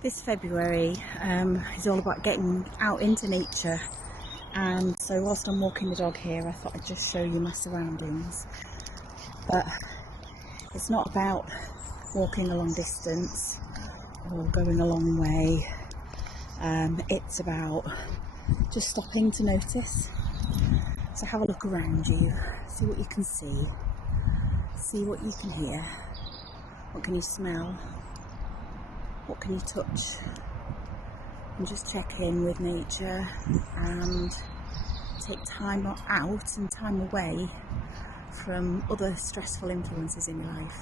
This February is all about getting out into nature, and so whilst I'm walking the dog here, I thought I'd just show you my surroundings. But it's not about walking a long distance or going a long way. It's about just stopping to notice. So have a look around you, see what you can see what you can hear, what can you smell, what can you touch, and just check in with nature and take time out and time away from other stressful influences in your life.